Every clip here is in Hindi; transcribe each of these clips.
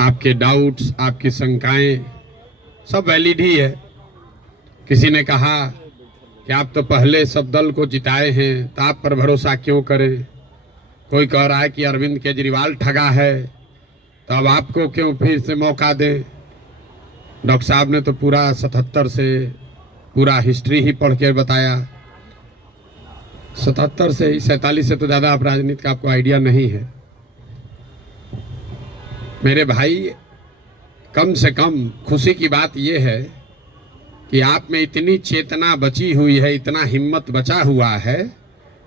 आपके डाउट्स, आपकी शंकाएं सब वैलिड ही है। किसी ने कहा कि आप तो पहले सब दल को जिताए हैं, तो आप पर भरोसा क्यों करें। कोई कह रहा है कि अरविंद केजरीवाल ठगा है, तो अब आपको क्यों फिर से मौका दें। डॉक्टर साहब ने तो पूरा 77 से पूरा हिस्ट्री ही पढ़ के बताया। 77 से ही 47 से तो ज़्यादा आप राजनीति का आपको आइडिया नहीं है। मेरे भाई, कम से कम खुशी की बात यह है कि आप में इतनी चेतना बची हुई है, इतना हिम्मत बचा हुआ है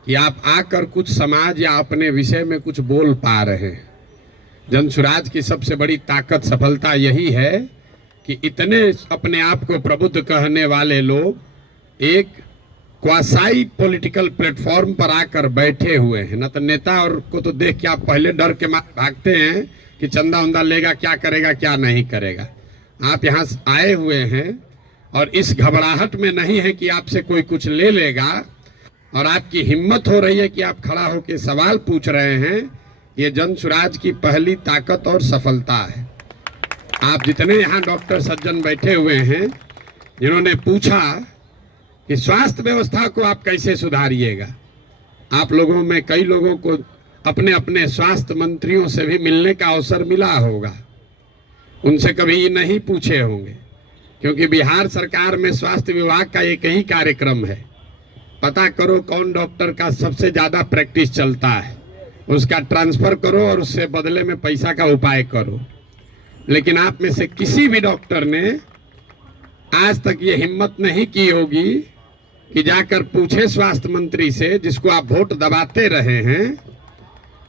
कि आप आकर कुछ समाज या अपने विषय में कुछ बोल पा रहे हैं। जनसुराज की सबसे बड़ी ताकत, सफलता यही है कि इतने अपने आप को प्रबुद्ध कहने वाले लोग एक क्वासाई पॉलिटिकल प्लेटफॉर्म पर आकर बैठे हुए हैं। न तो नेता और को तो देख के आप पहले डर के भागते हैं कि चंदा उंदा लेगा, क्या करेगा क्या नहीं करेगा। आप यहाँ आए हुए हैं और इस घबराहट में नहीं है कि आपसे कोई कुछ ले लेगा, और आपकी हिम्मत हो रही है कि आप खड़ा होकर सवाल पूछ रहे हैं। ये जनसुराज की पहली ताकत और सफलता है। आप जितने यहाँ डॉक्टर सज्जन बैठे हुए हैं, जिन्होंने पूछा कि स्वास्थ्य व्यवस्था को आप कैसे सुधारिएगा, आप लोगों में कई लोगों को अपने अपने स्वास्थ्य मंत्रियों से भी मिलने का अवसर मिला होगा। उनसे कभी नहीं पूछे होंगे, क्योंकि बिहार सरकार में स्वास्थ्य विभाग का एक ही कार्यक्रम है, पता करो कौन डॉक्टर का सबसे ज्यादा प्रैक्टिस चलता है, उसका ट्रांसफर करो और उससे बदले में पैसा का उपाय करो। लेकिन आप में से किसी भी डॉक्टर ने आज तक ये हिम्मत नहीं की होगी कि जाकर पूछे स्वास्थ्य मंत्री से, जिसको आप वोट दबाते रहे हैं,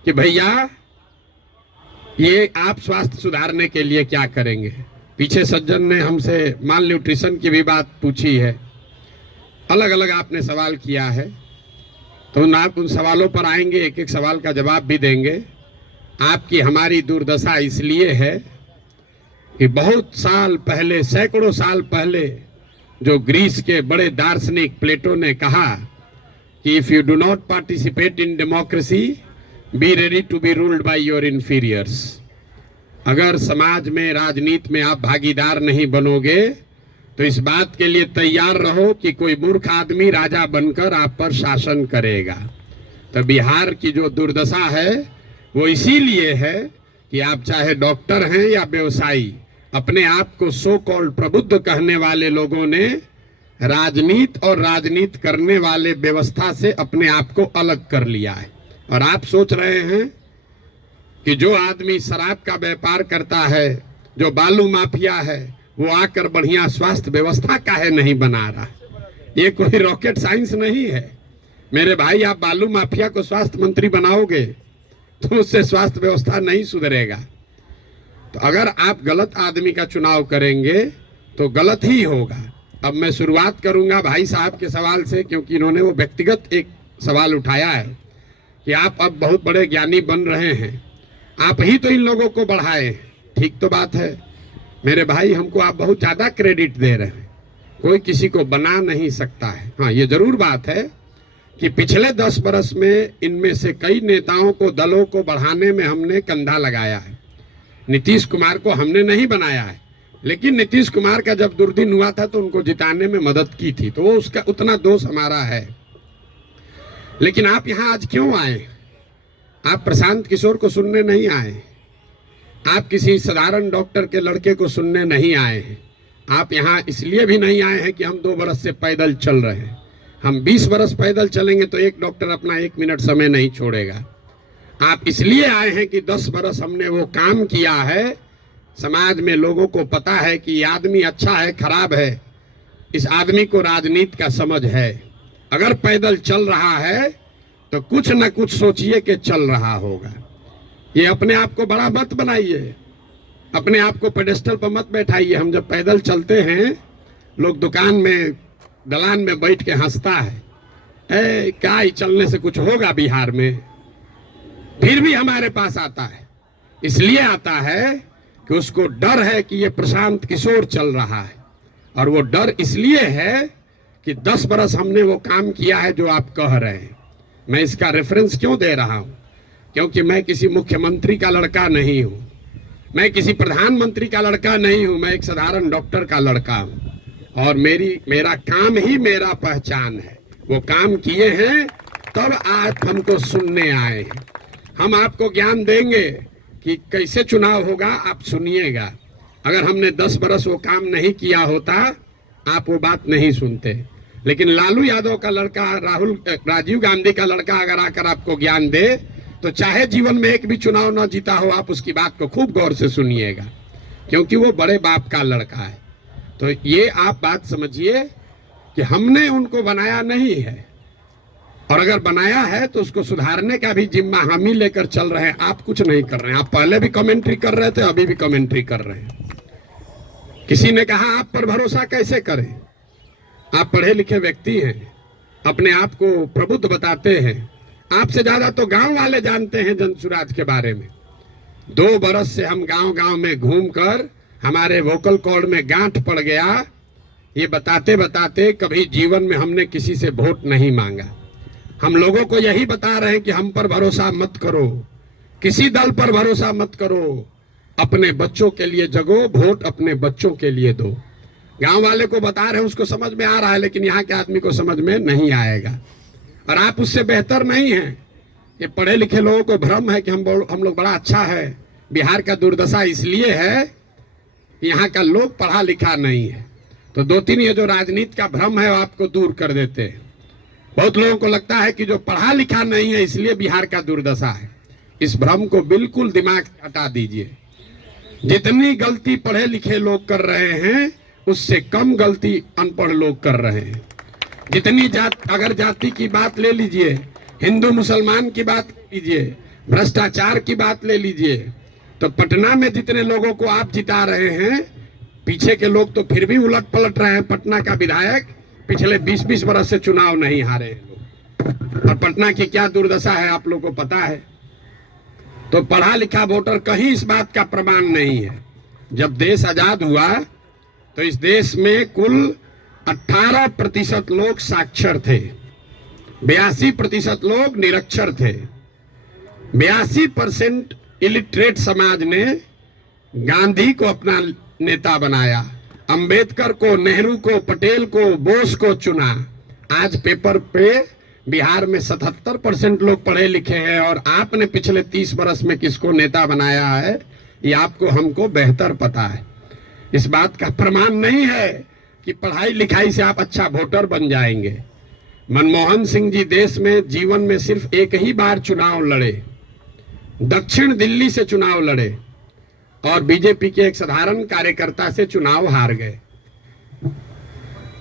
कि भैया ये आप स्वास्थ्य सुधारने के लिए क्या करेंगे। पीछे सज्जन ने हमसे माल न्यूट्रिशन की भी बात पूछी है, अलग अलग आपने सवाल किया है, तो आप उन सवालों पर आएंगे, एक एक सवाल का जवाब भी देंगे। आपकी हमारी दुर्दशा इसलिए है कि बहुत साल पहले, सैकड़ों साल पहले, जो ग्रीस के बड़े दार्शनिक प्लेटो ने कहा कि if you do not participate in democracy, be ready to be ruled by your inferiors. अगर समाज में, राजनीति में आप भागीदार नहीं बनोगे तो इस बात के लिए तैयार रहो कि कोई मूर्ख आदमी राजा बनकर आप पर शासन करेगा। तो बिहार की जो दुर्दशा है वो इसीलिए है कि आप चाहे डॉक्टर हैं या व्यवसायी, अपने आप को सो कॉल्ड प्रबुद्ध कहने वाले लोगों ने राजनीति और राजनीति करने वाले व्यवस्था से अपने आप को अलग कर लिया है। और आप सोच रहे हैं कि जो आदमी शराब का व्यापार करता है, जो बालू माफिया है, वो आकर बढ़िया स्वास्थ्य व्यवस्था काहे नहीं बना रहा। ये कोई रॉकेट साइंस नहीं है मेरे भाई। आप बालू माफिया को स्वास्थ्य मंत्री बनाओगे तो उससे स्वास्थ्य व्यवस्था नहीं सुधरेगा। तो अगर आप गलत आदमी का चुनाव करेंगे तो गलत ही होगा। अब मैं शुरुआत करूंगा भाई साहब के सवाल से, क्योंकि इन्होंने वो व्यक्तिगत एक सवाल उठाया है कि आप अब बहुत बड़े ज्ञानी बन रहे हैं, आप ही तो इन लोगों को बढ़ाए। ठीक तो बात है मेरे भाई, हमको आप बहुत ज्यादा क्रेडिट दे रहे हैं, कोई किसी को बना नहीं सकता है। हाँ, ये जरूर बात है कि पिछले 10 बरस में इनमें से कई नेताओं को, दलों को बढ़ाने में हमने कंधा लगाया है। नीतीश कुमार को हमने नहीं बनाया है, लेकिन नीतीश कुमार का जब दुर्दिन हुआ था तो उनको जिताने में मदद की थी, तो वो उसका उतना दोष हमारा है। लेकिन आप यहाँ आज क्यों आए? आप प्रशांत किशोर को सुनने नहीं आए, आप किसी साधारण डॉक्टर के लड़के को सुनने नहीं आए हैं। आप यहाँ इसलिए भी नहीं आए हैं कि हम 2 बरस से पैदल चल रहे हैं। हम 20 बरस पैदल चलेंगे तो एक डॉक्टर अपना 1 मिनट समय नहीं छोड़ेगा। आप इसलिए आए हैं कि 10 बरस हमने वो काम किया है, समाज में लोगों को पता है कि ये आदमी अच्छा है, खराब है, इस आदमी को राजनीति का समझ है। अगर पैदल चल रहा है तो कुछ न कुछ सोचिए कि चल रहा होगा। ये अपने आप को बड़ा मत बनाइए, अपने आप को पेडेस्टल पर मत बैठाइए। हम जब पैदल चलते हैं, लोग दुकान में, दलान में बैठ के हंसता है, क्या ही चलने से कुछ होगा बिहार में। फिर भी हमारे पास आता है, इसलिए आता है कि उसको डर है कि ये प्रशांत किशोर चल रहा है। और वो डर इसलिए है कि 10 बरस हमने वो काम किया है जो आप कह रहे हैं। मैं इसका रेफरेंस क्यों दे रहा हूं? क्योंकि मैं किसी मुख्यमंत्री का लड़का नहीं हूं, मैं किसी प्रधानमंत्री का लड़का नहीं हूं, मैं एक साधारण डॉक्टर का लड़का हूं और मेरा काम ही मेरा पहचान है। वो काम किए हैं तब आप हमको सुनने आए हैं। हम आपको ज्ञान देंगे कि कैसे चुनाव होगा, आप सुनिएगा। अगर हमने 10 बरस वो काम नहीं किया होता आप वो बात नहीं सुनते। लेकिन लालू यादव का लड़का, राजीव गांधी का लड़का अगर आकर आपको ज्ञान दे तो चाहे जीवन में एक भी चुनाव न जीता हो, आप उसकी बात को खूब गौर से सुनिएगा, क्योंकि वो बड़े बाप का लड़का है। तो ये आप बात समझिए कि हमने उनको बनाया नहीं है, और अगर बनाया है तो उसको सुधारने का भी जिम्मा हम ही लेकर चल रहे हैं। आप कुछ नहीं कर रहे हैं। आप पहले भी कमेंट्री कर रहे थे, अभी भी कमेंट्री कर रहे हैं। किसी ने कहा आप पर भरोसा कैसे करें? आप पढ़े लिखे व्यक्ति हैं, अपने आप को प्रबुद्ध बताते हैं। आपसे ज्यादा तो गांव वाले जानते हैं जनसुराज के बारे में। 2 बरस से हम गांव गांव में घूमकर हमारे वोकल कॉर्ड में गांठ पड़ गया। ये बताते बताते कभी जीवन में हमने किसी से वोट नहीं मांगा। हम लोगों को यही बता रहे हैं कि हम पर भरोसा मत करो, किसी दल पर भरोसा मत करो, अपने बच्चों के लिए जगो, वोट अपने बच्चों के लिए दो। गांव वाले को बता रहे हैं, उसको समझ में आ रहा है, लेकिन यहाँ के आदमी को समझ में नहीं आएगा। और आप उससे बेहतर नहीं हैं। ये पढ़े लिखे लोगों को भ्रम है कि हम लोग बड़ा अच्छा है। बिहार का दुर्दशा इसलिए है कि यहाँ का लोग पढ़ा लिखा नहीं है। तो 2-3 ये जो राजनीति का भ्रम है वो आपको दूर कर देते हैं। बहुत लोगों को लगता है कि जो पढ़ा लिखा नहीं है इसलिए बिहार का दुर्दशा है। इस भ्रम को बिल्कुल दिमाग से हटा दीजिए। जितनी गलती पढ़े लिखे लोग कर रहे हैं उससे कम गलती अनपढ़ लोग कर रहे हैं। जितनी अगर जाति की बात ले लीजिए, हिंदू मुसलमान की बात ले लीजिए, भ्रष्टाचार की बात ले लीजिए, तो पटना में जितने लोगों को आप जिता रहे हैं, पीछे के लोग तो फिर भी उलट पलट रहे हैं। पटना का विधायक पिछले 20-20 वर्ष से चुनाव नहीं हारे हैं। और पटना की क्या दुर्दशा है आप लोगों को पता है। तो पढ़ा लिखा वोटर कहीं इस बात का प्रमाण नहीं है। जब देश आजाद हुआ तो इस देश में कुल 18% लोग साक्षर थे, 82% लोग निरक्षर थे। 82% इलिटरेट समाज ने गांधी को अपना नेता बनाया, अंबेडकर को, नेहरू को, पटेल को, बोस को चुना। आज पेपर पे बिहार में 77% लोग पढ़े लिखे हैं, और आपने पिछले 30 वर्ष में किसको नेता बनाया है ये आपको हमको बेहतर पता है। इस बात का प्रमाण नहीं है कि पढ़ाई लिखाई से आप अच्छा वोटर बन जाएंगे। मनमोहन सिंह जी देश में जीवन में सिर्फ एक ही बार चुनाव लड़े, दक्षिण दिल्ली से चुनाव लड़े, और बीजेपी के एक साधारण कार्यकर्ता से चुनाव हार गए।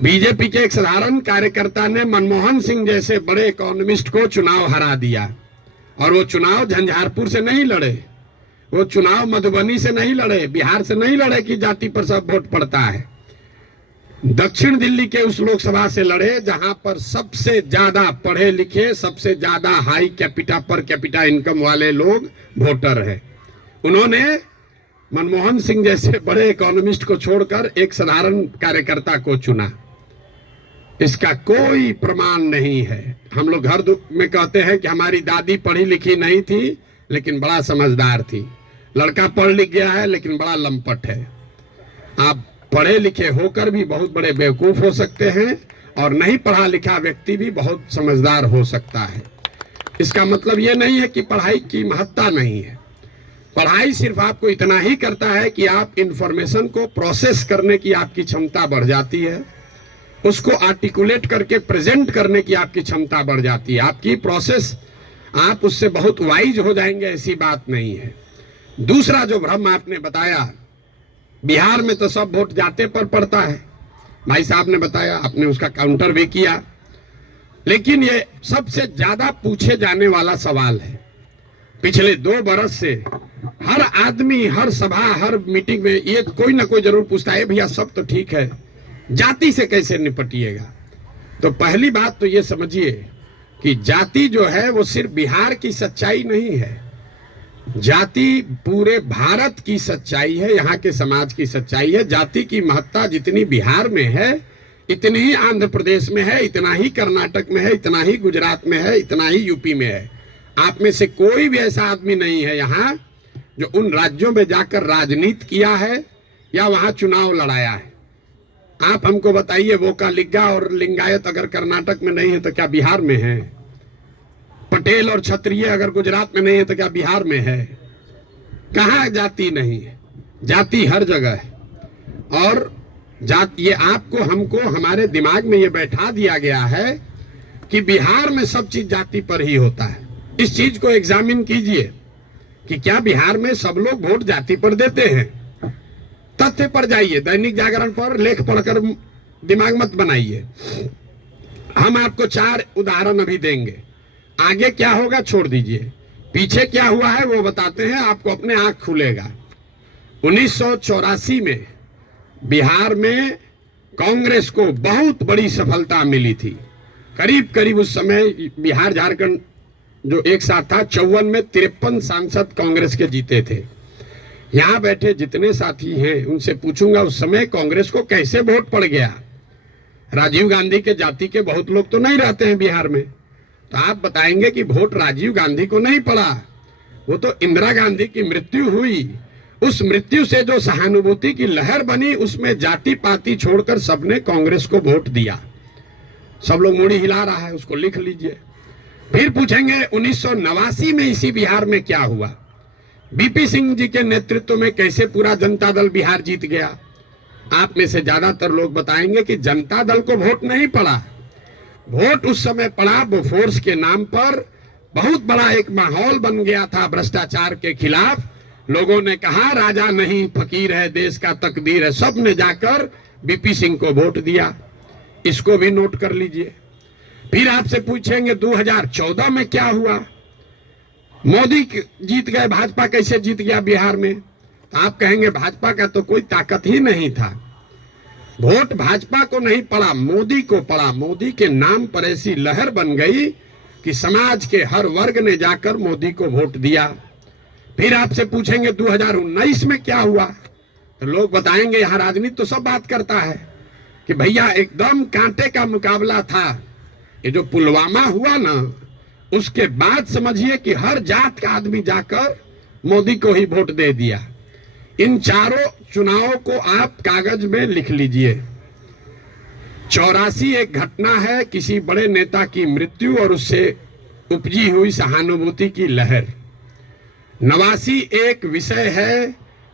बीजेपी के एक साधारण कार्यकर्ता ने मनमोहन सिंह जैसे बड़े इकोनॉमिस्ट को चुनाव हरा दिया। और वो चुनाव झंझारपुर से नहीं लड़े, वो चुनाव मधुबनी से नहीं लड़े, बिहार से नहीं लड़े कि जाति पर सब वोट पड़ता है। दक्षिण दिल्ली के उस लोकसभा से लड़े जहां पर सबसे ज्यादा पढ़े लिखे, सबसे ज्यादा high capita per capita income वाले लोग वोटर हैं। उन्होंने मनमोहन सिंह जैसे बड़े इकोनॉमिस्ट को छोड़कर एक साधारण कार्यकर्ता को चुना। इसका कोई प्रमाण नहीं है। हम लोग घर में कहते हैं कि हमारी दादी पढ़ी लिखी नहीं थी लेकिन बड़ा समझदार थी। लड़का पढ़ लिख गया है लेकिन बड़ा लंपट है। आप पढ़े लिखे होकर भी बहुत बड़े बेवकूफ हो सकते हैं, और नहीं पढ़ा लिखा व्यक्ति भी बहुत समझदार हो सकता है। इसका मतलब ये नहीं है कि पढ़ाई की महत्ता नहीं है। पढ़ाई सिर्फ आपको इतना ही करता है कि आप इंफॉर्मेशन को प्रोसेस करने की आपकी क्षमता बढ़ जाती है, उसको आर्टिकुलेट करके प्रेजेंट करने की आपकी क्षमता बढ़ जाती है। आपकी प्रोसेस, आप उससे बहुत वाइज हो जाएंगे, ऐसी बात नहीं है। दूसरा जो भ्रम आपने बताया, बिहार में तो सब वोट जाते पर पड़ता है, भाई साहब ने बताया, आपने उसका काउंटर भी किया। लेकिन ये सबसे ज्यादा पूछे जाने वाला सवाल है। पिछले 2 बरस से हर आदमी, हर सभा, हर मीटिंग में ये कोई ना कोई जरूर पूछता है, भैया सब तो ठीक है, जाति से कैसे निपटिएगा। तो पहली बात तो ये समझिए कि जाति जो है वो सिर्फ बिहार की सच्चाई नहीं है, जाति पूरे भारत की सच्चाई है, यहाँ के समाज की सच्चाई है। जाति की महत्ता जितनी बिहार में है इतनी ही आंध्र प्रदेश में है, इतना ही कर्नाटक में है, इतना ही गुजरात में है, इतना ही यूपी में है। आप में से कोई भी ऐसा आदमी नहीं है यहाँ जो उन राज्यों में जाकर राजनीति किया है या वहां चुनाव लड़ाया है? आप हमको बताइए, वोकालिगा और लिंगायत अगर कर्नाटक में नहीं है तो क्या बिहार में है? पटेल और क्षत्रिय अगर गुजरात में नहीं है तो क्या बिहार में है? कहाँ जाति नहीं है? जाति हर जगह है। और ये आपको हमको हमारे दिमाग में ये बैठा दिया गया है कि बिहार में सब चीज जाति पर ही होता है। इस चीज को एग्जामिन कीजिए कि क्या बिहार में सब लोग वोट जाति पर देते हैं? तथ्य पर जाइए, दैनिक जागरण पर लेख पढ़कर दिमाग मत बनाइए। हम आपको 4 उदाहरण अभी देंगे, आगे क्या होगा छोड़ दीजिए, पीछे क्या हुआ है वो बताते हैं, आपको अपने आंख खुलेगा। 1984 में बिहार में कांग्रेस को बहुत बड़ी सफलता मिली थी। करीब करीब उस समय बिहार झारखंड जो एक साथ था, 54 में 53 सांसद कांग्रेस के जीते थे। यहां बैठे जितने साथी हैं उनसे पूछूंगा उस समय कांग्रेस को कैसे वोट पड़ गया। राजीव गांधी के जाति के बहुत लोग तो नहीं रहते हैं बिहार में, तो आप बताएंगे कि वोट राजीव गांधी को नहीं पड़ा, वो तो इंदिरा गांधी की मृत्यु हुई। उस मृत्यु से जो सहानुभूति की लहर बनी उसमें जाति पाति छोड़कर सबने कांग्रेस को वोट दिया। सब लोग मुड़ी हिला रहा है, उसको लिख लीजिए। फिर पूछेंगे 1989 में इसी बिहार में क्या हुआ? बीपी सिंह जी के नेतृत्व में कैसे पूरा जनता दल बिहार जीत गया? आप में से ज्यादातर लोग बताएंगे कि जनता दल को वोट नहीं पड़ा, वोट उस समय पड़ा बोफोर्स के नाम पर। बहुत बड़ा एक माहौल बन गया था भ्रष्टाचार के खिलाफ। लोगों ने कहा राजा नहीं फकीर है, देश का तकदीर है। सब ने जाकर बीपी सिंह को वोट दिया, इसको भी नोट कर लीजिए। फिर आपसे पूछेंगे 2014 में क्या हुआ? मोदी जीत गए, भाजपा कैसे जीत गया बिहार में? तो आप कहेंगे भाजपा का तो कोई ताकत ही नहीं था। वोट भाजपा को नहीं पड़ा, मोदी को पड़ा। मोदी के नाम पर ऐसी लहर बन गई कि समाज के हर वर्ग ने जाकर मोदी को वोट दिया। फिर आपसे पूछेंगे 2019 में क्या हुआ? तो लोग बताएंगे यहां राजनीति तो सब बात करता है कि भैया एकदम कांटे का मुकाबला था। ये जो पुलवामा हुआ ना, उसके बाद समझिए कि हर जात का आदमी जाकर मोदी को ही वोट दे दिया। इन चारों चुनावों को आप कागज में लिख लीजिए। 84 एक घटना है, किसी बड़े नेता की मृत्यु और उससे उपजी हुई सहानुभूति की लहर। 89 एक विषय है,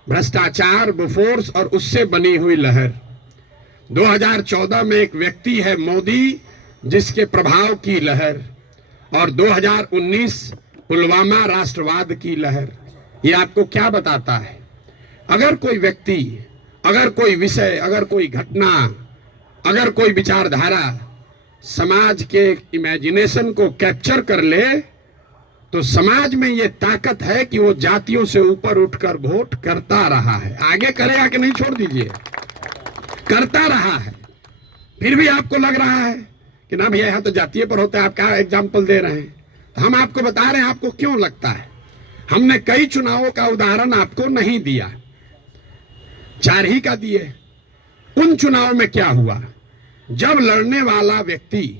भ्रष्टाचार बोफोर्स और उससे बनी हुई लहर। 2014 में एक व्यक्ति है मोदी, जिसके प्रभाव की लहर। और 2019 पुलवामा राष्ट्रवाद की लहर। ये आपको क्या बताता है? अगर कोई व्यक्ति, अगर कोई विषय, अगर कोई घटना, अगर कोई विचारधारा समाज के इमेजिनेशन को कैप्चर कर ले तो समाज में ये ताकत है कि वो जातियों से ऊपर उठकर वोट करता रहा है। आगे करेगा कि नहीं छोड़ दीजिए, करता रहा है। फिर भी आपको लग रहा है कि ना भैया यहाँ तो जातीय पर होता है, आप क्या एग्जाम्पल दे रहे हैं? तो हम आपको बता रहे हैं आपको क्यों लगता है। हमने कई चुनावों का उदाहरण आपको नहीं दिया, 4 ही का दिए। उन चुनाव में क्या हुआ? जब लड़ने वाला व्यक्ति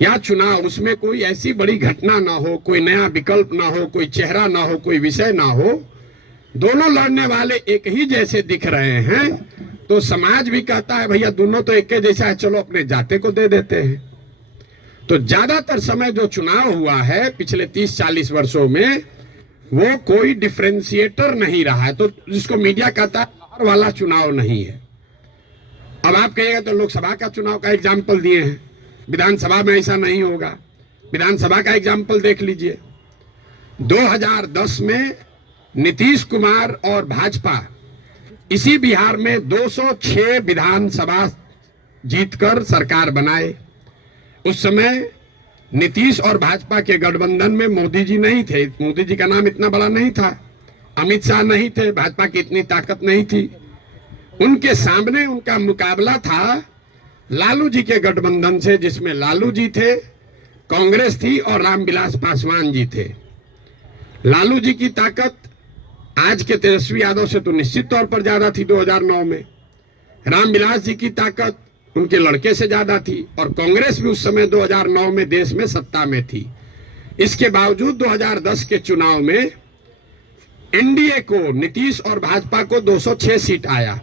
या चुनाव, उसमें कोई ऐसी बड़ी घटना ना हो, कोई नया विकल्प ना हो, कोई चेहरा ना हो, कोई विषय ना हो, दोनों लड़ने वाले एक ही जैसे दिख रहे हैं, तो समाज भी कहता है भैया दोनों तो एक जैसा है, चलो अपने जाते को दे देते हैं। तो ज्यादातर समय जो चुनाव हुआ है पिछले 30-40 वर्षों में, वो कोई डिफरेंशिएटर नहीं रहा है। तो जिसको मीडिया कहता है लहर वाला चुनाव नहीं है। अब आप कहिएगा तो लोकसभा का चुनाव का एग्जाम्पल दिए हैं, विधानसभा में ऐसा नहीं होगा। विधानसभा का एग्जाम्पल देख लीजिए। 2010 में नीतीश कुमार और भाजपा इसी बिहार में 206 विधानसभा जीतकर सरकार बनाए। उस समय नीतीश और भाजपा के गठबंधन में मोदी जी नहीं थे, मोदी जी का नाम इतना बड़ा नहीं था, अमित शाह नहीं थे, भाजपा की इतनी ताकत नहीं थी। उनके सामने उनका मुकाबला था लालू जी के गठबंधन से, जिसमें लालू जी थे, कांग्रेस थी और रामविलास पासवान जी थे। लालू जी की ताकत आज के तेजस्वी यादव से तो निश्चित तौर पर ज्यादा थी 2009 में। रामविलास जी की ताकत उनके लड़के से ज्यादा थी और कांग्रेस भी उस समय 2009 में देश में सत्ता में थी। इसके बावजूद 2010 के चुनाव में एनडीए को, नीतीश और भाजपा को 206 सीट आया।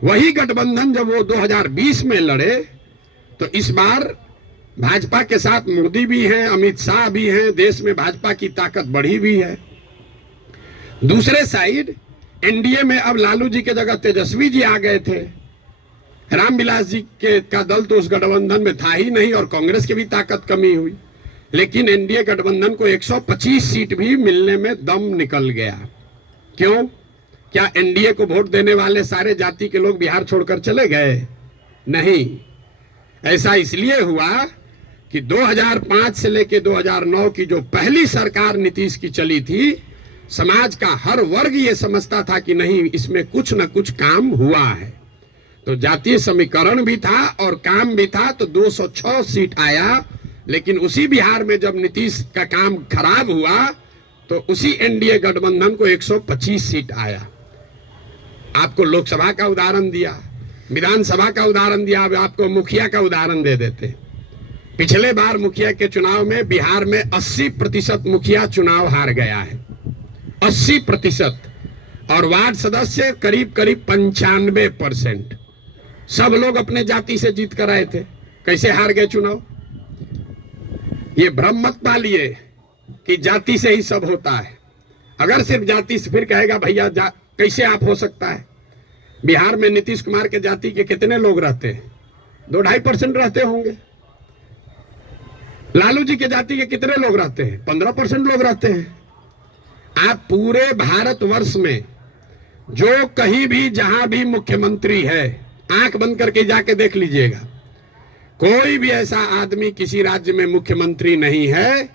वही गठबंधन जब वो 2020 में लड़े तो इस बार भाजपा के साथ मोदी भी हैं, अमित शाह भी हैं, देश में भाजपा की ताकत बढ़ी हुई है। दूसरे साइड एनडीए में अब लालू जी के जगह तेजस्वी जी आ गए थे। रामविलास जी के का दल तो उस गठबंधन में था ही नहीं और कांग्रेस की भी ताकत कमी हुई, लेकिन एनडीए गठबंधन को 125 सीट भी मिलने में दम निकल गया। क्यों? क्या एनडीए को वोट देने वाले सारे जाति के लोग बिहार छोड़कर चले गए? नहीं, ऐसा इसलिए हुआ कि 2005 से लेकर 2009 की जो पहली सरकार नीतीश की चली थी, समाज का हर वर्ग ये समझता था कि नहीं, इसमें कुछ न कुछ काम हुआ है। तो जातीय समीकरण भी था और काम भी था, तो 206 सीट आया। लेकिन उसी बिहार में जब नीतीश का काम खराब हुआ तो उसी एनडीए गठबंधन को 125 सीट आया। आपको लोकसभा का उदाहरण दिया, विधानसभा का उदाहरण दिया, अब आपको मुखिया का उदाहरण दे देते। पिछले बार मुखिया के चुनाव में बिहार में 80% मुखिया चुनाव हार गया है, 80%, और वार्ड सदस्य करीब करीब 95%। सब लोग अपने जाति से जीत कर आए थे। कैसे हार गए चुनाव? ये भ्रम मत पालिए कि जाति से ही सब होता है। अगर सिर्फ जाति से, फिर कहेगा भैया कैसे आप हो सकता है? बिहार में नीतीश कुमार के जाति के कितने लोग रहते हैं? 2-2.5% रहते होंगे। लालू जी के जाति के कितने लोग रहते हैं? 15% लोग रहते हैं। आप पूरे भारतवर्ष में जो कहीं भी जहां भी मुख्यमंत्री है, आंख बंद करके जाके देख लीजिएगा, कोई भी ऐसा आदमी किसी राज्य में मुख्यमंत्री नहीं है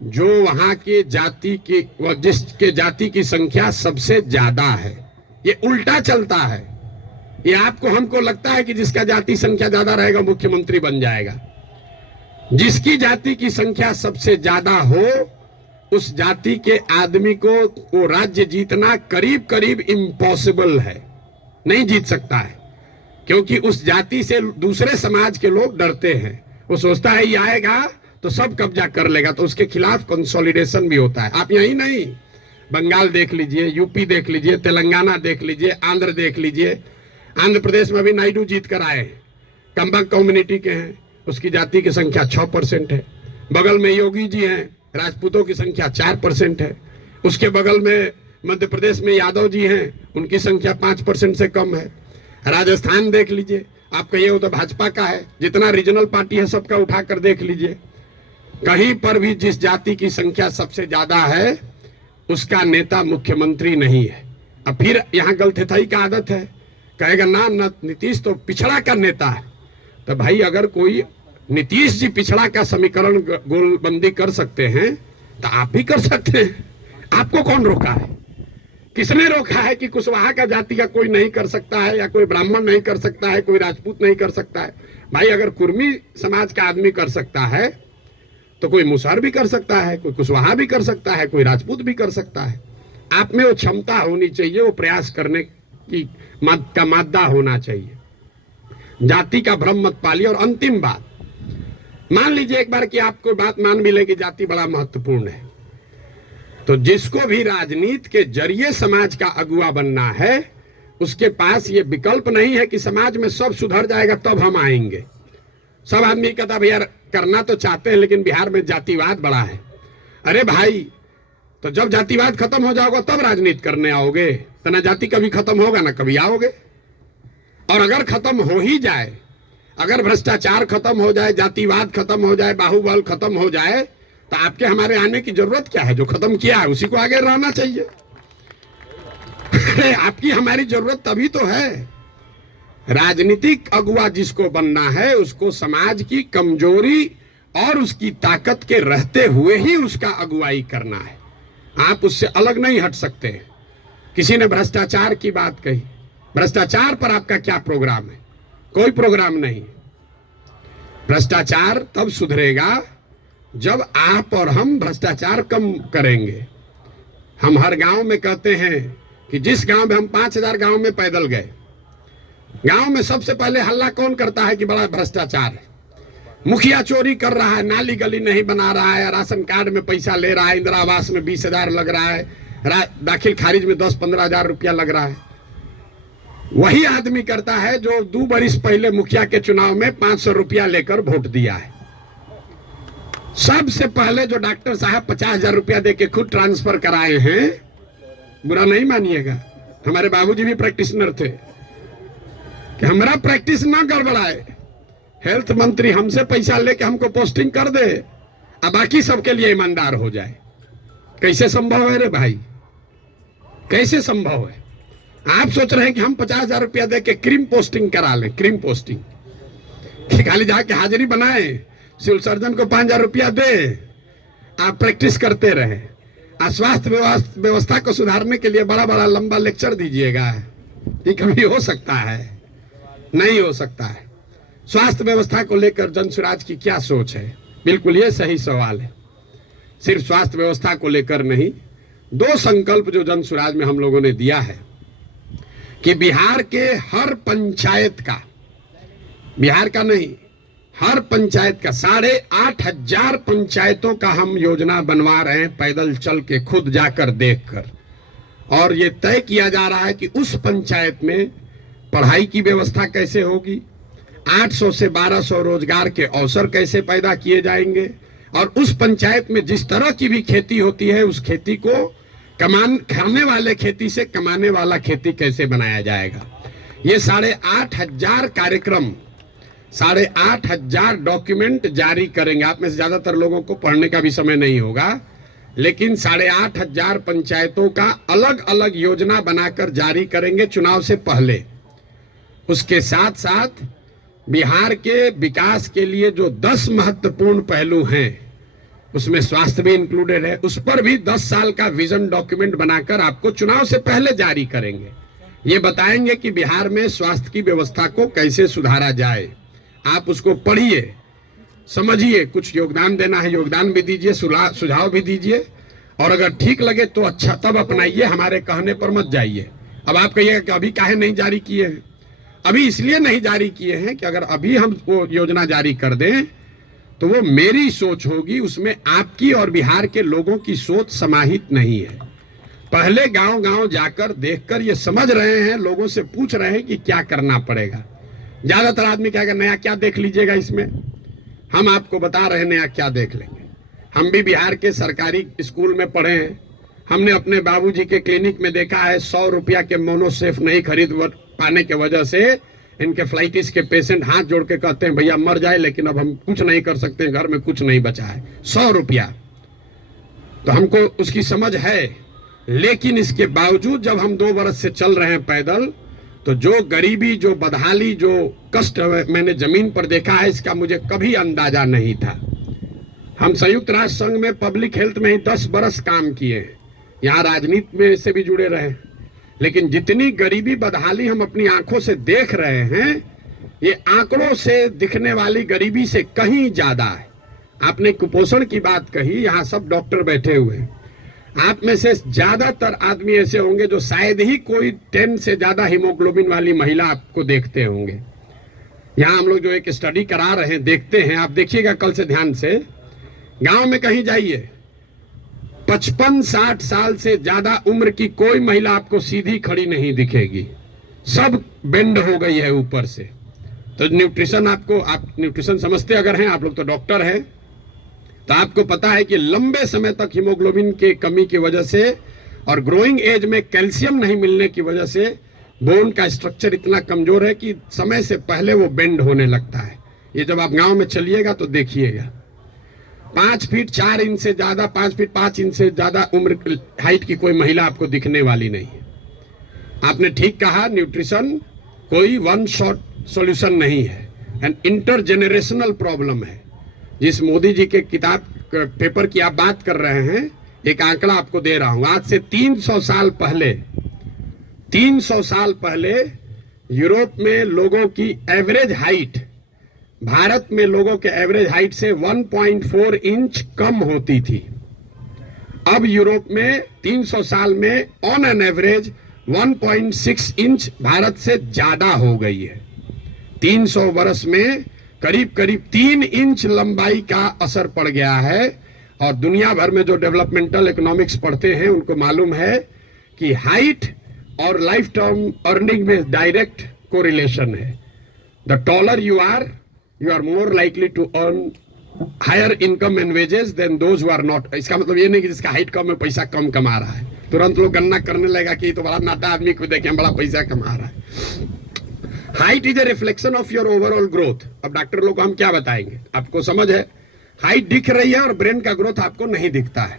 जो वहां के जाति की, जिसके जाति की संख्या सबसे ज्यादा है। ये उल्टा चलता है। ये आपको हमको लगता है कि जिसका जाति संख्या ज्यादा रहेगा मुख्यमंत्री बन जाएगा। जिसकी जाति की संख्या सबसे ज्यादा हो, उस जाति के आदमी को वो राज्य जीतना करीब करीब इम्पॉसिबल है, नहीं जीत सकता है। क्योंकि उस जाति से दूसरे समाज के लोग डरते हैं। वो सोचता है ये आएगा तो सब कब्जा कर लेगा, तो उसके खिलाफ कंसोलिडेशन भी होता है। आप यही नहीं, बंगाल देख लीजिए, यूपी देख लीजिए, तेलंगाना देख लीजिए, आंध्र देख लीजिए। आंध्र प्रदेश में भी नायडू जीत कर आए, कंबक कम्युनिटी के हैं, उसकी जाति की संख्या 6% है। बगल में योगी जी हैं, राजपूतों की संख्या 4% है। उसके बगल में मध्य प्रदेश में यादव जी हैं, उनकी संख्या 5% से कम है। राजस्थान देख लीजिए, आप कहिए वो तो भाजपा का है, जितना रीजनल पार्टी है सबका उठाकर देख लीजिए, कहीं पर भी जिस जाति की संख्या सबसे ज्यादा है उसका नेता मुख्यमंत्री नहीं है। अब फिर यहाँ गलतफहमी का आदत है, कहेगा ना नीतीश तो पिछड़ा का नेता है। तो भाई अगर कोई नीतीश जी पिछड़ा का समीकरण गोलबंदी कर सकते हैं तो आप भी कर सकते हैं। आपको कौन रोका है? किसने रोका है कि कुशवाहा का जाति का कोई नहीं कर सकता है, या कोई ब्राह्मण नहीं कर सकता है, कोई राजपूत नहीं कर सकता है? भाई अगर कुर्मी समाज का आदमी कर सकता है तो कोई मुसहर भी कर सकता है, कोई कुशवाहा भी कर सकता है, कोई राजपूत भी कर सकता है। आप में वो क्षमता होनी चाहिए, वो प्रयास करने की का मादा होना चाहिए। जाति का भ्रम मत पालिए। और अंतिम बात, मान लीजिए एक बार कि आपको बात मान भी लेगी जाति बड़ा महत्वपूर्ण है, तो जिसको भी राजनीति के जरिए समाज का अगुवा बनना है, उसके पास ये विकल्प नहीं है कि समाज में सब सुधर जाएगा तब हम आएंगे। सब आदमी कहता भैया करना तो चाहते हैं लेकिन बिहार में जातिवाद बड़ा है। अरे भाई, तो जब जातिवाद खत्म हो जाएगा तब राजनीति करने आओगे, तो ना जाति कभी खत्म होगा ना कभी आओगे। और अगर खत्म हो ही जाए, अगर भ्रष्टाचार खत्म हो जाए, जातिवाद खत्म हो जाए, बाहुबल खत्म हो जाए, तो आपके हमारे आने की जरूरत क्या है? जो खत्म किया है उसी को आगे रहना चाहिए। आपकी हमारी जरूरत तभी तो है। राजनीतिक अगुवा जिसको बनना है उसको समाज की कमजोरी और उसकी ताकत के रहते हुए ही उसका अगुवाई करना है। आप उससे अलग नहीं हट सकते। किसी ने भ्रष्टाचार की बात कही, भ्रष्टाचार पर आपका क्या प्रोग्राम है? कोई प्रोग्राम नहीं। भ्रष्टाचार तब सुधरेगा जब आप और हम भ्रष्टाचार कम करेंगे। हम हर गांव में कहते हैं कि जिस गांव में हम 5000 गांव में पैदल गए, गांव में सबसे पहले हल्ला कौन करता है कि बड़ा भ्रष्टाचार है, मुखिया चोरी कर रहा है, नाली गली नहीं बना रहा है, राशन कार्ड में पैसा ले रहा है, इंदिरा आवास में 20,000 लग रहा है, दाखिल खारिज में 10-15 हजार रुपया लग रहा है। वही आदमी करता है जो 2 बरिस पहले मुखिया के चुनाव में 500 रुपया लेकर वोट दिया है। सबसे पहले जो डॉक्टर साहब 50,000 रुपया देके खुद ट्रांसफर कराए हैं, बुरा नहीं मानिएगा, हमारे बाबूजी भी प्रैक्टिशनर थे, कि हमारा प्रैक्टिस ना गड़बड़ाए, हेल्थ मंत्री हमसे पैसा लेके हमको पोस्टिंग कर दे, अब बाकी सबके लिए ईमानदार हो जाए। कैसे संभव है रे भाई, कैसे संभव है? आप सोच रहे हैं कि हम 50,000 रुपया दे के क्रीम पोस्टिंग करा लें, क्रीम पोस्टिंग, कि खाली जाके हाजिरी बनाए, सिविल सर्जन को 5,000 रुपया दे, आप प्रैक्टिस करते रहे। स्वास्थ्य व्यवस्था को सुधारने के लिए बड़ा बड़ा लंबा लेक्चर दीजिएगा, ये कभी हो सकता है? नहीं हो सकता है। स्वास्थ्य व्यवस्था को लेकर जनसुराज की क्या सोच है? बिल्कुल ये सही सवाल है। सिर्फ स्वास्थ्य व्यवस्था को लेकर नहीं, 2 संकल्प जो जनसुराज में हम लोगों ने दिया है कि बिहार के हर पंचायत का, बिहार का नहीं, हर पंचायत का 8,500 पंचायतों का हम योजना बनवा रहे हैं, पैदल चल के खुद जाकर देखकर। और ये तय किया जा रहा है कि उस पंचायत में पढ़ाई की व्यवस्था कैसे होगी, 800 से 1200 रोजगार के अवसर कैसे पैदा किए जाएंगे, और उस पंचायत में जिस तरह की भी खेती होती है उस खेती को खाने वाले खेती से कमाने वाला खेती कैसे बनाया जाएगा। ये 8,500 कार्यक्रम, 8,500 डॉक्यूमेंट जारी करेंगे। आप में से ज्यादातर लोगों को पढ़ने का भी समय नहीं होगा, लेकिन 8,500 पंचायतों का अलग अलग योजना बनाकर जारी करेंगे चुनाव से पहले। उसके साथ साथ बिहार के विकास के लिए जो 10 महत्वपूर्ण पहलू हैं, उसमें स्वास्थ्य भी इंक्लूडेड है, उस पर भी 10 साल का विजन डॉक्यूमेंट बनाकर आपको चुनाव से पहले जारी करेंगे। ये बताएंगे कि बिहार में स्वास्थ्य की व्यवस्था को कैसे सुधारा जाए। आप उसको पढ़िए, समझिए, कुछ योगदान देना है योगदान भी दीजिए, सुझाव भी दीजिए, और अगर ठीक लगे तो अच्छा तब अपनाइए, हमारे कहने पर मत जाइए। अब आप कहिएगा कि अभी काहे नहीं जारी किए हैं? अभी इसलिए नहीं जारी किए हैं कि अगर अभी हम वो योजना जारी कर दें तो वो मेरी सोच होगी, उसमें आपकी और बिहार के लोगों की सोच समाहित नहीं है। पहले गांव गांव जाकर देखकर ये समझ रहे हैं, लोगों से पूछ रहे हैं कि क्या करना पड़ेगा। ज्यादातर आदमी कहेगा नया क्या देख लीजिएगा इसमें, हम आपको बता रहे हैं नया क्या देख लेंगे। हम भी बिहार के सरकारी स्कूल में पढ़े हैं, हमने अपने बाबूजी के क्लिनिक में देखा है 100 रुपया के मोनोसेफ नहीं खरीद पाने के वजह से इनके फ्लाइटिस के पेशेंट हाथ जोड़ के कहते हैं भैया मर जाए, लेकिन अब हम कुछ नहीं कर सकते, घर में कुछ नहीं बचा है, 100 रुपया। तो हमको उसकी समझ है, लेकिन इसके बावजूद जब हम 2 बरस से चल रहे हैं पैदल, तो जो गरीबी, जो बदहाली, जो कष्ट मैंने जमीन पर देखा है, इसका मुझे कभी अंदाजा नहीं था। हम संयुक्त राष्ट्र संघ में पब्लिक हेल्थ में ही 10 बरस काम किए, यहाँ राजनीति में से भी जुड़े रहे, लेकिन जितनी गरीबी बदहाली हम अपनी आंखों से देख रहे हैं, ये आंकड़ों से दिखने वाली गरीबी से कहीं ज्यादा है। आपने कुपोषण की बात कही, यहाँ सब डॉक्टर बैठे हुए, आप में से ज्यादातर आदमी ऐसे होंगे जो शायद ही कोई 10 से ज्यादा हीमोग्लोबिन वाली महिला आपको देखते होंगे। यहाँ हम लोग जो एक स्टडी करा रहे हैं, देखते हैं, आप देखिएगा कल से ध्यान से, गांव में कहीं जाइए, 55-60 साल से ज्यादा उम्र की कोई महिला आपको सीधी खड़ी नहीं दिखेगी, सब बेंड हो गई है ऊपर से। तो न्यूट्रिशन, आपको, आप न्यूट्रिशन समझते अगर हैं, आप लोग तो डॉक्टर हैं, तो आपको पता है कि लंबे समय तक हीमोग्लोबिन की कमी की वजह से और ग्रोइंग एज में कैल्शियम नहीं मिलने की वजह से बोन का स्ट्रक्चर इतना कमजोर है कि समय से पहले वो बेंड होने लगता है। ये जब आप गांव में चलिएगा तो देखिएगा, 5 फीट 4 इंच से ज्यादा, 5 फीट 5 इंच से ज्यादा उम्र हाइट की कोई महिला आपको दिखने वाली नहीं है। आपने ठीक कहा, न्यूट्रिशन कोई वन शॉट सॉल्यूशन नहीं है, एंड इंटरजेनरेशनल प्रॉब्लम है। जिस मोदी जी के किताब पेपर की आप बात कर रहे हैं, एक आंकड़ा आपको दे रहा हूं, आज से 300 साल पहले यूरोप में लोगों की एवरेज हाइट भारत में लोगों के एवरेज हाइट से 1.4 इंच कम होती थी। अब यूरोप में 300 साल में on an average 1.6 inch Bharat से ज्यादा हो गई है। 300 वर्ष में करीब करीब 3 इंच लंबाई का असर पड़ गया है। और दुनिया भर में जो डेवलपमेंटल इकोनॉमिक्स पढ़ते हैं उनको मालूम है कि हाइट और लाइफ टर्म अर्निंग में डायरेक्ट कोरिलेशन है। The taller you are more likely to earn higher income and wages than those who are not. इसका मतलब ये नहीं कि जिसका हाइट कम है पैसा कम कमा रहा है, तुरंत लोग गणना करने लगेगा कि तो बड़ा नाटा आदमी को देखें बड़ा पैसा कमा रहा है। Height is a reflection of your overall growth. अब डॉक्टर लोग को हम क्या बताएंगे, आपको समझ है, हाइट दिख रही है और ब्रेन का ग्रोथ आपको नहीं दिखता है।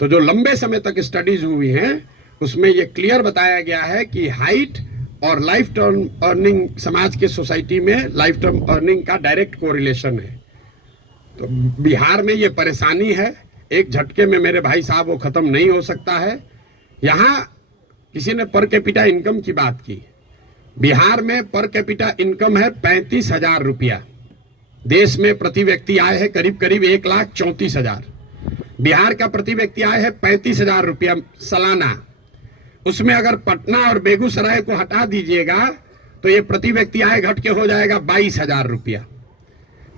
तो जो लंबे समय तक स्टडीज हुई हैं उसमें ये क्लियर बताया गया है कि हाइट और लाइफ टर्म अर्निंग, समाज के सोसाइटी में लाइफ टर्म अर्निंग का डायरेक्ट कोरिलेशन है। तो बिहार में ये परेशानी है, एक झटके में मेरे भाई साहब वो खत्म नहीं हो सकता है। यहाँ किसी ने पर कैपिटा इनकम की बात की। बिहार में पर कैपिटा इनकम है 35,000 रुपया। देश में प्रति व्यक्ति आय है करीब करीब 1,34,000। बिहार का प्रति व्यक्ति आय है 35,000 रुपया सालाना। उसमें अगर पटना और बेगूसराय को हटा दीजिएगा तो ये प्रति व्यक्ति आय घट के हो जाएगा 22,000 रुपया।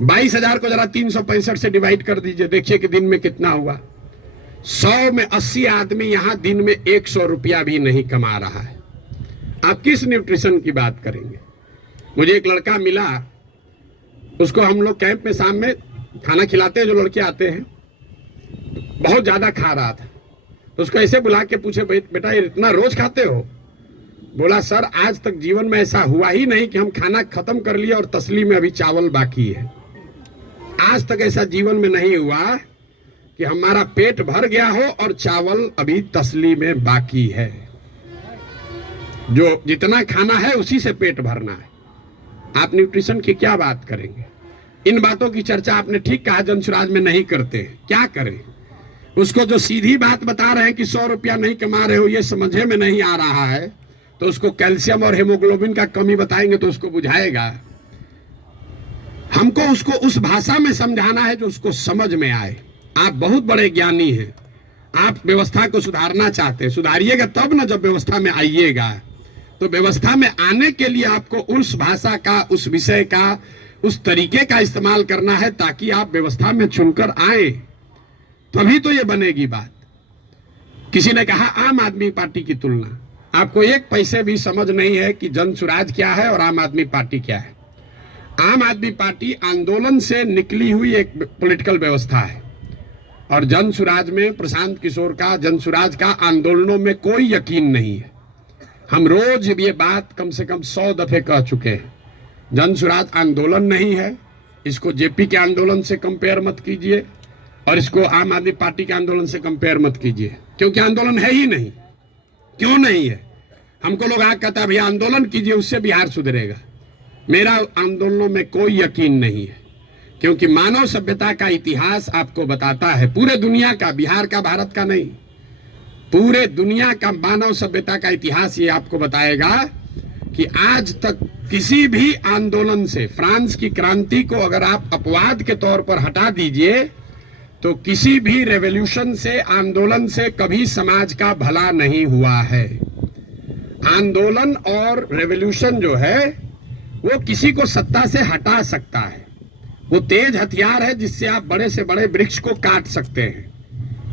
22,000 को जरा 365 से डिवाइड कर दीजिए, देखिए कि दिन में कितना हुआ। 100 में 80 आदमी यहाँ दिन में 100 रुपया भी नहीं कमा रहा है। आप किस न्यूट्रिशन की बात करेंगे। मुझे एक लड़का मिला, उसको हम लोग कैंप में शाम में खाना खिलाते हैं, जो लड़के आते हैं, बहुत ज्यादा खा रहा था। तो उसको ऐसे बुला के पूछे, बेटा ये इतना रोज खाते हो? बोला सर आज तक जीवन में ऐसा हुआ ही नहीं कि हम खाना खत्म कर लिए और तसली में अभी चावल बाकी है। आज तक ऐसा जीवन में नहीं हुआ कि हमारा पेट भर गया हो और चावल अभी तसली में बाकी है। जो जितना खाना है उसी से पेट भरना है। आप न्यूट्रिशन की क्या बात करेंगे। इन बातों की चर्चा आपने ठीक कहा जनसुराज में नहीं करते। क्या करें, उसको जो सीधी बात बता रहे हैं कि 100 रुपया नहीं कमा रहे हो ये समझे में नहीं आ रहा है, तो उसको कैल्शियम और हेमोग्लोबिन का कमी बताएंगे तो उसको बुझाएगा। हमको उसको उस भाषा में समझाना है जो उसको समझ में आए। आप बहुत बड़े ज्ञानी हैं, आप व्यवस्था को सुधारना चाहते हैं, सुधारिएगा तब ना जब व्यवस्था में आइएगा। तो व्यवस्था में आने के लिए आपको उस भाषा का, उस विषय का, उस तरीके का इस्तेमाल करना है ताकि आप व्यवस्था में चुनकर आए, तभी तो ये बनेगी बात। किसी ने कहा आम आदमी पार्टी की तुलना, आपको एक पैसे भी समझ नहीं है कि जनसुराज क्या है और आम आदमी पार्टी क्या है। आम आदमी पार्टी आंदोलन से निकली हुई एक पॉलिटिकल व्यवस्था है और जनसुराज में प्रशांत किशोर का, जनसुराज का आंदोलनों में कोई यकीन नहीं है। हम रोज ये बात कम से कम 100 दफे कह चुके हैं। जनसुराज आंदोलन नहीं है, इसको जेपी के आंदोलन से कंपेयर मत कीजिए और इसको आम आदमी पार्टी के आंदोलन से कंपेयर मत कीजिए, क्योंकि आंदोलन है ही नहीं। क्यों नहीं है? हमको लोग आगे कहता है भैया आंदोलन कीजिए उससे बिहार सुधरेगा। मेरा आंदोलनों में कोई यकीन नहीं है, क्योंकि मानव सभ्यता का इतिहास आपको बताता है, पूरे दुनिया का, बिहार का, भारत का नहीं, पूरे दुनिया का मानव सभ्यता का इतिहास ये आपको बताएगा कि आज तक किसी भी आंदोलन से, फ्रांस की क्रांति को अगर आप अपवाद के तौर पर हटा दीजिए तो किसी भी रेवोल्यूशन से, आंदोलन से कभी समाज का भला नहीं हुआ है। आंदोलन और रेवोल्यूशन जो है वो किसी को सत्ता से हटा सकता है। वो तेज हथियार है जिससे आप बड़े से बड़े वृक्ष को काट सकते हैं,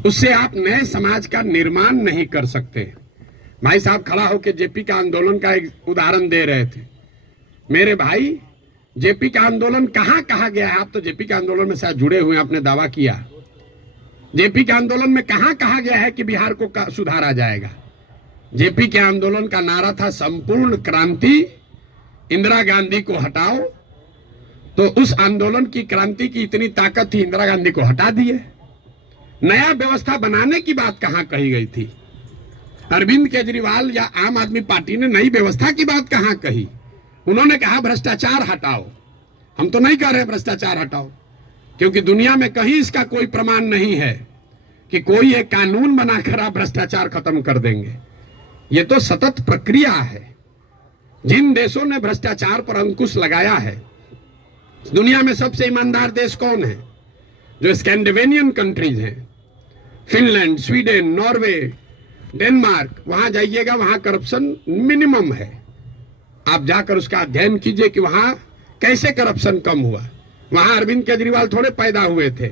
उससे आप नए समाज का निर्माण नहीं कर सकते। भाई साहब खड़ा होकर जेपी का आंदोलन का एक उदाहरण दे रहे थे। मेरे भाई, जेपी का आंदोलन कहाँ कहा गया है? आप तो जेपी के आंदोलन में शायद जुड़े हुए हैं, आपने दावा किया। जेपी के आंदोलन में कहाँ कहा गया है कि बिहार को सुधारा जाएगा? जेपी के आंदोलन का नारा था संपूर्ण क्रांति, इंदिरा गांधी को हटाओ। तो उस आंदोलन की, क्रांति की इतनी ताकत थी, इंदिरा गांधी को हटा दिए। नया व्यवस्था बनाने की बात कहां कही गई थी? अरविंद केजरीवाल या आम आदमी पार्टी ने नई व्यवस्था की बात कहां कही? उन्होंने कहा भ्रष्टाचार हटाओ। हम तो नहीं कह रहे भ्रष्टाचार हटाओ, क्योंकि दुनिया में कहीं इसका कोई प्रमाण नहीं है कि कोई एक कानून बनाकर आप भ्रष्टाचार खत्म कर देंगे। ये तो सतत प्रक्रिया है। जिन देशों ने भ्रष्टाचार पर अंकुश लगाया है, दुनिया में सबसे ईमानदार देश कौन है? जो स्कैंडिनेवियन कंट्रीज हैं, फिनलैंड, स्वीडन, नॉर्वे, डेनमार्क, वहां जाइएगा, वहां करप्शन मिनिमम है। आप जाकर उसका अध्ययन कीजिए कि वहां कैसे करप्शन कम हुआ। वहां अरविंद केजरीवाल थोड़े पैदा हुए थे,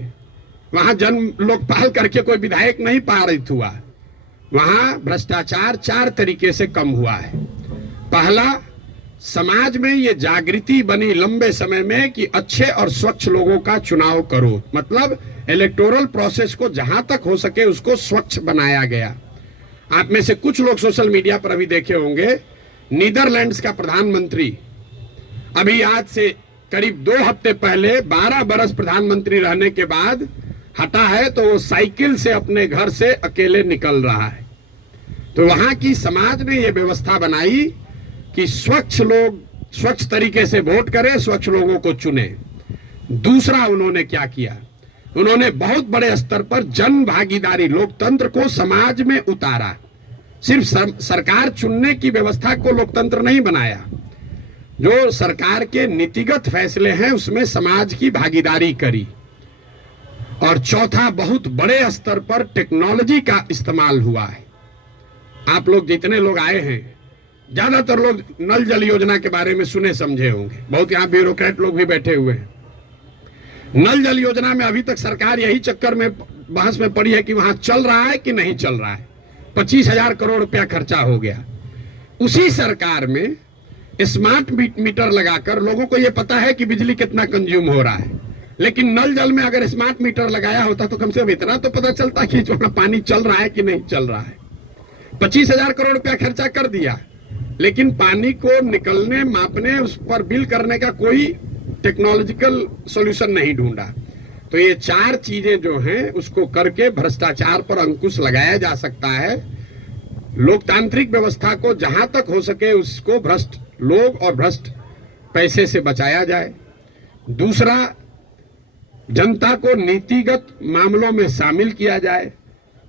वहां जन लोकपाल करके कोई विधायक नहीं पारित हुआ। वहां भ्रष्टाचार 4 तरीके से कम हुआ है। पहला, समाज में ये जागृति बनी लंबे समय में कि अच्छे और स्वच्छ लोगों का चुनाव करो, मतलब इलेक्टोरल प्रोसेस को जहां तक हो सके उसको स्वच्छ बनाया गया। आप में से कुछ लोग सोशल मीडिया पर अभी देखे होंगे, नीदरलैंड्स का प्रधानमंत्री अभी आज से करीब 2 हफ्ते पहले 12 बरस प्रधानमंत्री रहने के बाद हटा है, तो वो साइकिल से अपने घर से अकेले निकल रहा है। तो वहां की समाज ने ये व्यवस्था बनाई कि स्वच्छ लोग स्वच्छ तरीके से वोट करें, स्वच्छ लोगों को चुने। दूसरा उन्होंने क्या किया, उन्होंने बहुत बड़े स्तर पर जन भागीदारी लोकतंत्र को समाज में उतारा। सिर्फ सरकार चुनने की व्यवस्था को लोकतंत्र नहीं बनाया, जो सरकार के नीतिगत फैसले हैं उसमें समाज की भागीदारी करी। और चौथा, बहुत बड़े स्तर पर टेक्नोलॉजी का इस्तेमाल हुआ है। आप लोग जितने लोग आए हैं, ज्यादातर लोग नल जल योजना के बारे में सुने समझे होंगे, बहुत यहाँ ब्यूरोक्रेट लोग भी बैठे हुए हैं। नल जल योजना में अभी तक सरकार यही चक्कर में बहस में पड़ी है कि वहां चल रहा है कि नहीं चल रहा है। 25,000 करोड़ रुपया खर्चा हो गया। उसी सरकार में स्मार्ट मीटर लगाकर लोगों को यह पता है कि बिजली कितना कंज्यूम हो रहा है, लेकिन नल जल में अगर स्मार्ट मीटर लगाया होता तो कम से कम इतना तो पता चलता कि पानी चल रहा है कि नहीं चल रहा है। 25,000 करोड़ रुपया खर्चा कर दिया, लेकिन पानी को निकलने, मापने, उस पर बिल करने का कोई टेक्नोलॉजिकल सॉल्यूशन नहीं ढूंढा। तो ये 4 चीजें जो हैं उसको करके भ्रष्टाचार पर अंकुश लगाया जा सकता है। लोकतांत्रिक व्यवस्था को जहां तक हो सके उसको भ्रष्ट लोग और भ्रष्ट पैसे से बचाया जाए। दूसरा, जनता को नीतिगत मामलों में शामिल किया जाए।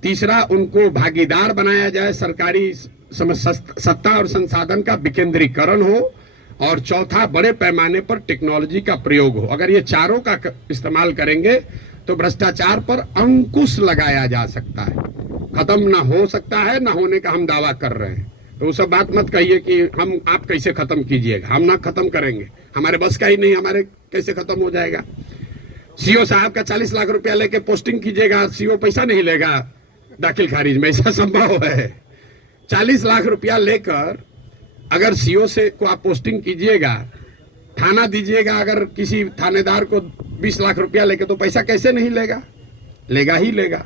तीसरा, उनको भागीदार बनाया जाए, सरकारी सत्ता और संसाधन का विकेंद्रीकरण हो। और चौथा, बड़े पैमाने पर टेक्नोलॉजी का प्रयोग हो। अगर ये चारों का इस्तेमाल करेंगे तो भ्रष्टाचार पर अंकुश लगाया जा सकता है। खत्म ना हो सकता है, ना होने का हम दावा कर रहे हैं। तो वो सब बात मत कहिए कि हम आप कैसे खत्म कीजिएगा, हम ना खत्म करेंगे, हमारे बस का ही नहीं, हमारे कैसे खत्म हो जाएगा। सीओ साहब का 40 लाख रुपया लेके पोस्टिंग कीजिएगा, सीओ पैसा नहीं लेगा दाखिल खारिज में, ऐसा संभव है? 40 लाख रुपया लेकर अगर सीओ से को आप पोस्टिंग कीजिएगा, थाना दीजिएगा, अगर किसी थानेदार को 20 लाख रुपया लेके, तो पैसा कैसे नहीं लेगा? लेगा ही लेगा।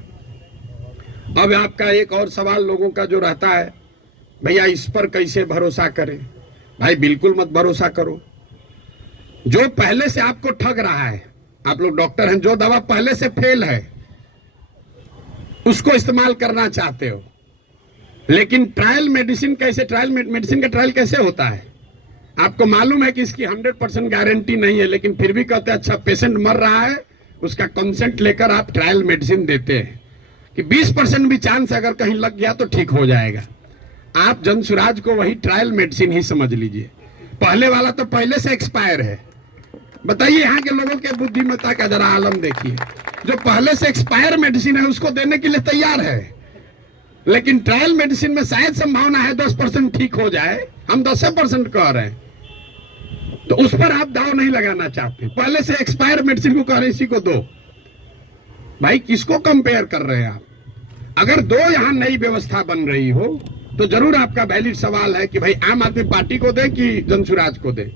अब आपका एक और सवाल लोगों का जो रहता है, भैया इस पर कैसे भरोसा करें? भाई बिल्कुल मत भरोसा करो। जो पहले से आपको ठग रहा है, आप लोग डॉक्टर हैं, जो दवा पहले से फेल है उसको इस्तेमाल करना चाहते हो, लेकिन ट्रायल मेडिसिन कैसे, मेडिसिन का ट्रायल कैसे होता है? आपको मालूम है कि इसकी 100% गारंटी नहीं है, लेकिन फिर भी कहते हैं अच्छा पेशेंट मर रहा है, उसका कंसेंट लेकर आप ट्रायल मेडिसिन देते हैं कि 20% भी चांस अगर कहीं लग गया तो ठीक हो जाएगा। आप जनसुराज को वही ट्रायल मेडिसिन ही समझ लीजिए। पहले वाला तो पहले से एक्सपायर है। बताइए यहाँ के लोगों के बुद्धिमत्ता का जरा आलम देखिए। जो पहले से एक्सपायर मेडिसिन है उसको देने के लिए तैयार है, लेकिन ट्रायल मेडिसिन में शायद संभावना है 10% ठीक हो जाए, हम 10% कह रहे हैं, तो उस पर आप दाव नहीं लगाना चाहते। पहले से एक्सपायर मेडिसिन को कह रहे इसी को दो। भाई किसको कंपेयर कर रहे हैं आप? अगर 2 यहाँ नई व्यवस्था बन रही हो तो जरूर आपका वैलिड सवाल है कि भाई आम आदमी पार्टी को दे कि जनसुराज को दे।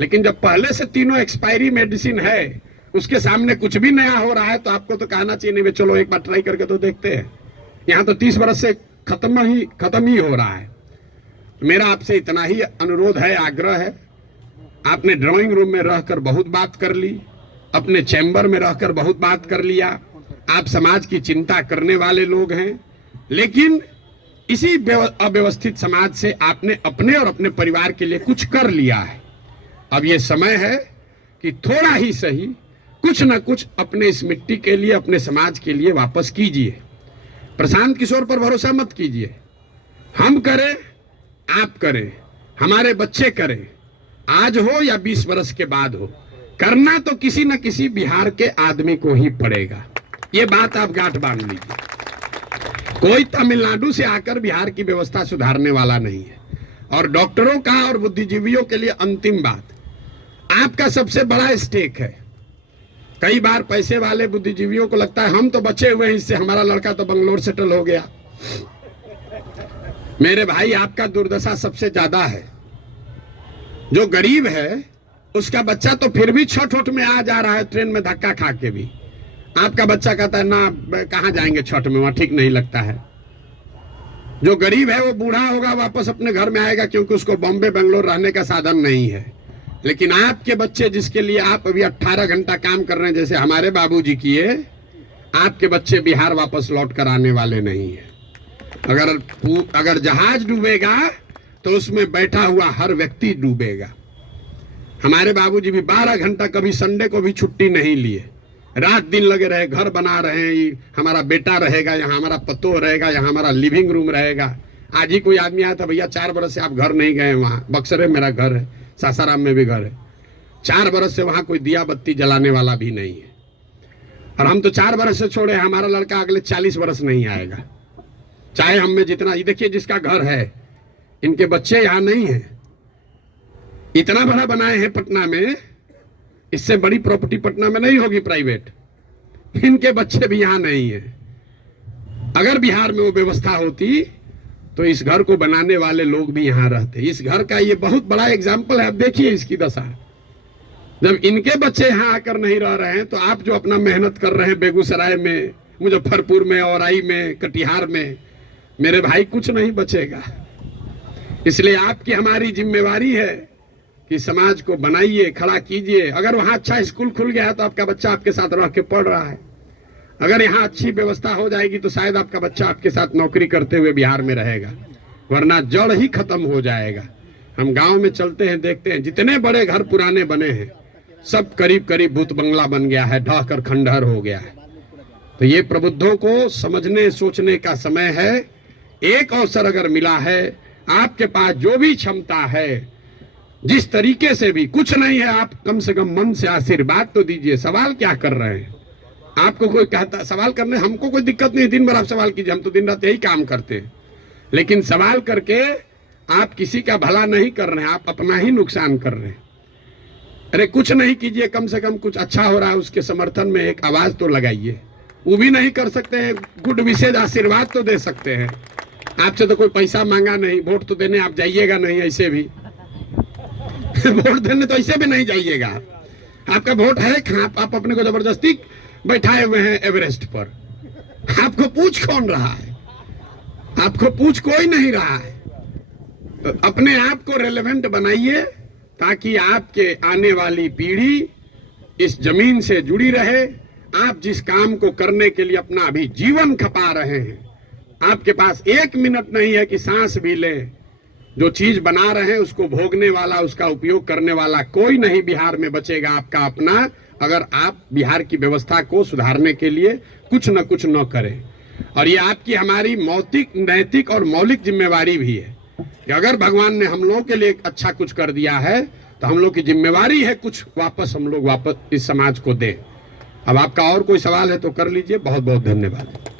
लेकिन जब पहले से तीनों एक्सपायरी मेडिसिन है, उसके सामने कुछ भी नया हो रहा है, तो आपको तो कहना चाहिए नहीं चलो एक बार ट्राई करके तो देखते हैं। यहाँ तो 30 बरस से खत्म ही हो रहा है। मेरा आपसे इतना ही अनुरोध है, आग्रह है। आपने ड्राइंग रूम में रहकर बहुत बात कर ली, अपने चैम्बर में रहकर बहुत बात कर लिया, आप समाज की चिंता करने वाले लोग हैं, लेकिन इसी अव्यवस्थित समाज से आपने अपने और अपने परिवार के लिए कुछ कर लिया है। अब ये समय है कि थोड़ा ही सही कुछ न कुछ अपने इस मिट्टी के लिए, अपने समाज के लिए वापस कीजिए। प्रशांत किशोर पर भरोसा मत कीजिए। हम करें, आप करें, हमारे बच्चे करें, आज हो या 20 वर्ष के बाद हो, करना तो किसी न किसी बिहार के आदमी को ही पड़ेगा। ये बात आप गांठ बांध लीजिए। कोई तमिलनाडु से आकर बिहार की व्यवस्था सुधारने वाला नहीं है। और डॉक्टरों का और बुद्धिजीवियों के लिए अंतिम बात, आपका सबसे बड़ा स्टेक है। कई बार पैसे वाले बुद्धिजीवियों को लगता है हम तो बचे हुए हैं, इससे हमारा लड़का तो बंगलोर सेटल हो गया। मेरे भाई, आपका दुर्दशा सबसे ज्यादा है। जो गरीब है उसका बच्चा तो फिर भी छठ उठ में आ जा रहा है, ट्रेन में धक्का खा के भी। आपका बच्चा कहता है ना, कहां जाएंगे छठ में, वहां ठीक नहीं लगता है। जो गरीब है वो बूढ़ा होगा, वापस अपने घर में आएगा, क्योंकि उसको बॉम्बे बेंगलोर रहने का साधन नहीं है। लेकिन आपके बच्चे, जिसके लिए आप अभी 18 घंटा काम कर रहे हैं, जैसे हमारे बाबूजी किए, आपके बच्चे बिहार वापस लौट कर आने वाले नहीं है। अगर जहाज डूबेगा तो उसमें बैठा हुआ हर व्यक्ति डूबेगा। हमारे बाबूजी भी 12 घंटा, कभी संडे को भी छुट्टी नहीं लिए, रात दिन लगे रहे, घर बना रहे हैं। हमारा बेटा रहेगा यहाँ, हमारा पतोह रहेगा यहाँ, हमारा लिविंग रूम रहेगा। आज ही कोई आदमी आया था, भैया 4 बरस से आप घर नहीं गए, वहाँ बक्सर में मेरा घर है, सासाराम में भी घर है, 4 बरस से वहाँ कोई दिया बत्ती जलाने वाला भी नहीं है। और हम तो 4 बरस से छोड़े, हमारा लड़का अगले 40 बरस नहीं आएगा, चाहे हम में जितना। ये देखिए, जिसका घर है, इनके बच्चे यहाँ नहीं है। इतना बड़ा बनाए हैं पटना में, इससे बड़ी प्रॉपर्टी पटना में नहीं होगी प्राइवेट। इनके बच्चे भी यहाँ नहीं है। अगर बिहार में वो व्यवस्था होती तो इस घर को बनाने वाले लोग भी यहाँ रहते। इस घर का ये बहुत बड़ा एग्जाम्पल है। अब देखिए इसकी दशा, जब इनके बच्चे यहाँ आकर नहीं रह रहे हैं, तो आप जो अपना मेहनत कर रहे हैं बेगूसराय में, मुजफ्फरपुर में, औराई में, कटिहार में, मेरे भाई कुछ नहीं बचेगा। इसलिए आपकी हमारी जिम्मेवारी है कि समाज को बनाइए, खड़ा कीजिए। अगर वहां अच्छा स्कूल खुल गया है तो आपका बच्चा आपके साथ रह के पढ़ रहा है। अगर यहाँ अच्छी व्यवस्था हो जाएगी तो शायद आपका बच्चा आपके साथ नौकरी करते हुए बिहार में रहेगा, वरना जड़ ही खत्म हो जाएगा। हम गांव में चलते हैं, देखते हैं जितने बड़े घर पुराने बने हैं, सब करीब करीब भूत बंगला बन गया है, ढह कर खंडहर हो गया है। तो ये प्रबुद्धों को समझने सोचने का समय है। एक अवसर अगर मिला है, आपके पास जो भी क्षमता है, जिस तरीके से भी, कुछ नहीं है, आप कम से कम मन से आशीर्वाद तो दीजिए। सवाल क्या कर रहे हैं? आपको कोई कहता सवाल करने, हमको कोई दिक्कत नहीं, दिन भर आप सवाल कीजिए, हम तो दिन रात यही काम करते हैं। लेकिन सवाल करके आप किसी का भला नहीं कर रहे हैं, आप अपना ही नुकसान कर रहे हैं। अरे कुछ नहीं कीजिए, कम से कम कुछ अच्छा हो रहा है उसके समर्थन में एक आवाज तो लगाइए। वो भी नहीं कर सकते हैं, गुड विशेष आशीर्वाद तो दे सकते हैं। आपसे तो कोई पैसा मांगा नहीं, वोट तो देने आप जाइएगा नहीं, ऐसे भी वोट देने तो ऐसे भी नहीं जाइएगा। आपका वोट है, आप अपने को जबरदस्ती बैठाए हुए हैं एवरेस्ट पर। आपको पूछ कौन रहा है? आपको पूछ कोई नहीं रहा है। तो अपने आप को रेलेवेंट बनाइए, ताकि आपके आने वाली पीढ़ी इस जमीन से जुड़ी रहे। आप जिस काम को करने के लिए अपना अभी जीवन खपा रहे हैं, आपके पास 1 मिनट नहीं है कि सांस भी ले। जो चीज बना रहे हैं उसको भोगने वाला, उसका उपयोग करने वाला कोई नहीं बिहार में बचेगा आपका अपना, अगर आप बिहार की व्यवस्था को सुधारने के लिए कुछ न कुछ न करें। और ये आपकी हमारी नैतिक और मौलिक जिम्मेवारी भी है कि अगर भगवान ने हम लोगों के लिए अच्छा कुछ कर दिया है तो हम लोग की जिम्मेवारी है कुछ वापस हम लोग इस समाज को दें। अब आपका और कोई सवाल है तो कर लीजिए। बहुत बहुत धन्यवाद।